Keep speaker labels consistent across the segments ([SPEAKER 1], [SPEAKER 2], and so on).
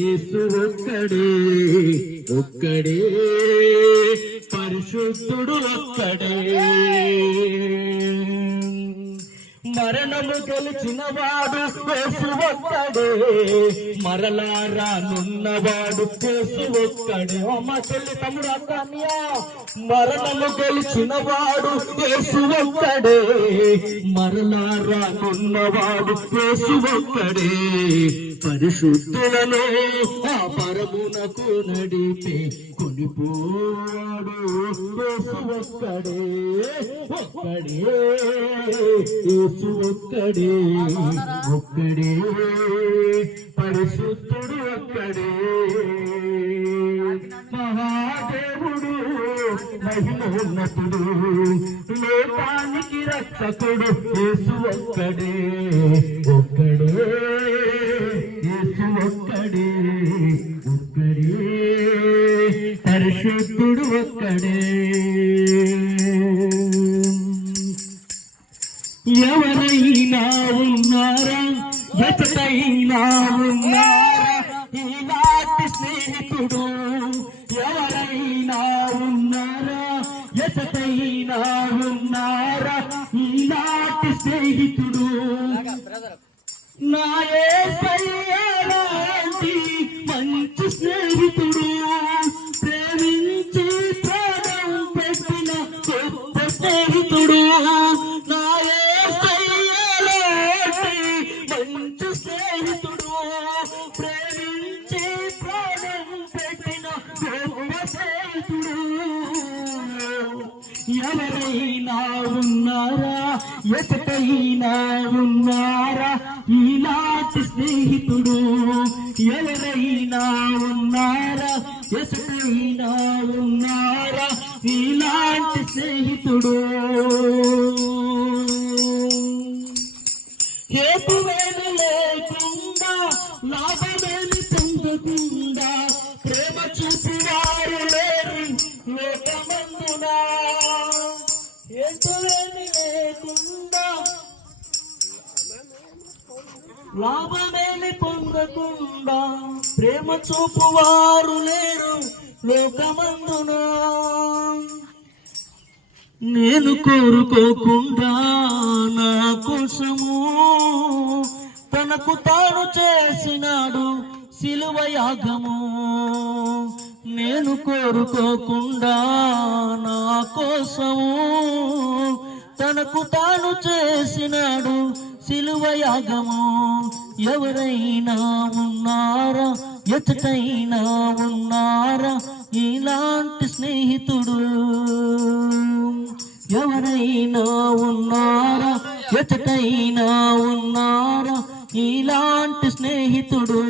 [SPEAKER 1] యేసు ఒక్కడే మరణము గెలిచిన వాడు యేసు ఒక్కడే. మరలా రానున్నవాడు కేసు ఒక్కడే. అమ్మ చెల్లి తమ్ముడు అక్క మరణము గెలిచిన వాడు యేసు ఒక్కడే. మరలా రానున్నవాడు కేసు ఒక్కడే. పరిశుద్ధులను ఆ పరమునకు నడిపే కొనిపోవాడు యేసు ఒక్కడే ఒక్కడే యేసు ఒక్కడే ఒక్కడే పరిశుద్ధుడు ఒక్కడే. మహాదేవుడు మహిమోన్నతుడు లోకానికి రక్షకుడు యేసు ఒక్కడే ఒక్కడే యేసు ఒక్కడే. పరిశుద్ధుడు ఒక్కడే. ఎవరైనా ఉన్నారా? ఎతటైనా ఉన్నారా? ఈనాటి స్నేహితుడు ఎవరైనా ఉన్నారా? ఎతటైనా ఉన్నారా? ఈనాటి స్నేహితుడు నా యేసయ్యలాంటి పెట్టిన స్నేహితుడు మంచి స్నేహితుడు. ప్రేమించి ప్రాణం పెట్టిన స్నేహితుడు. ఎవరైనా ఉన్నారా? ఎతటైనా ఉన్నారా? ఈనాటి స్నేహితుడు. ఎవరైనా ఉన్నారా? ఎతటైనా ఉన్నారా? ఈనాటి స్నేహితుడు. హేతువేమి లేకుండా లాభమేమి పొందకుండా ప్రేమ చూపువారు లేరు లోకమందునా. హేతువేమి లేకుండా లాభమేమి పొందకుండా ప్రేమ చూపువారు లేరు లోకమందునా. నేను కోరుకోకుండా నా కోసము తనకు తాను చేసినాడు సిలువ యాగము. నేను కోరుకోకుండా నా కోసము తనకు తాను చేసినాడు సిలువ యాగము. ఎవరైనా ఉన్నారా? ఎచ్చటైనా ఉన్నారా? ఇలాంటి స్నేహితుడు. ఎవరైనా ఉన్నారా? ఎచ్చటైనా ఉన్నారా? ఇలాంటి స్నేహితుడు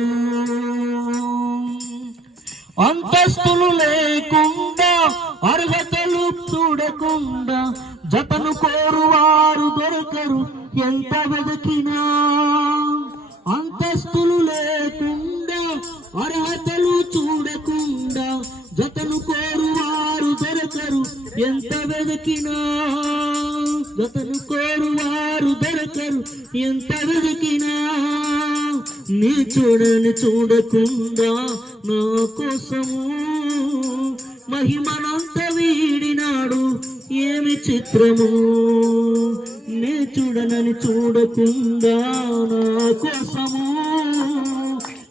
[SPEAKER 1] అంతస్తులు లేకుండా అర్హతలు చూడకుండా జతను కోరువారు దొరకరు. ఎంత వెదకినా అంతస్తులు లేకుండా అర్హతలు వెదకినా కోరువారు దొరకరు. ఎంత వెదకినా నీ చూడని చూడకుండా నా కోసము మహిమనంత వీడినాడు. ఏమి చిత్రము? నే చూడనని చూడకుండా నా కోసము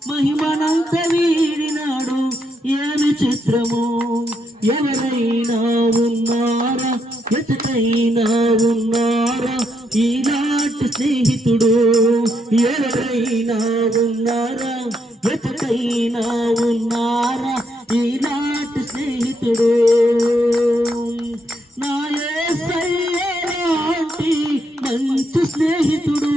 [SPEAKER 1] మహిమనంత వీడినాడు. ఏమి చిత్రము? ఎవరైనా ఉన్నారా ఉన్నారా ఈనాటి స్నేహితుడు ఎవరైనా ఉన్నారా? ఎతకైనా ఉన్నారా? ఈనాటి స్నేహితుడు నా యేసయ్యలాంటి మంచి స్నేహితుడు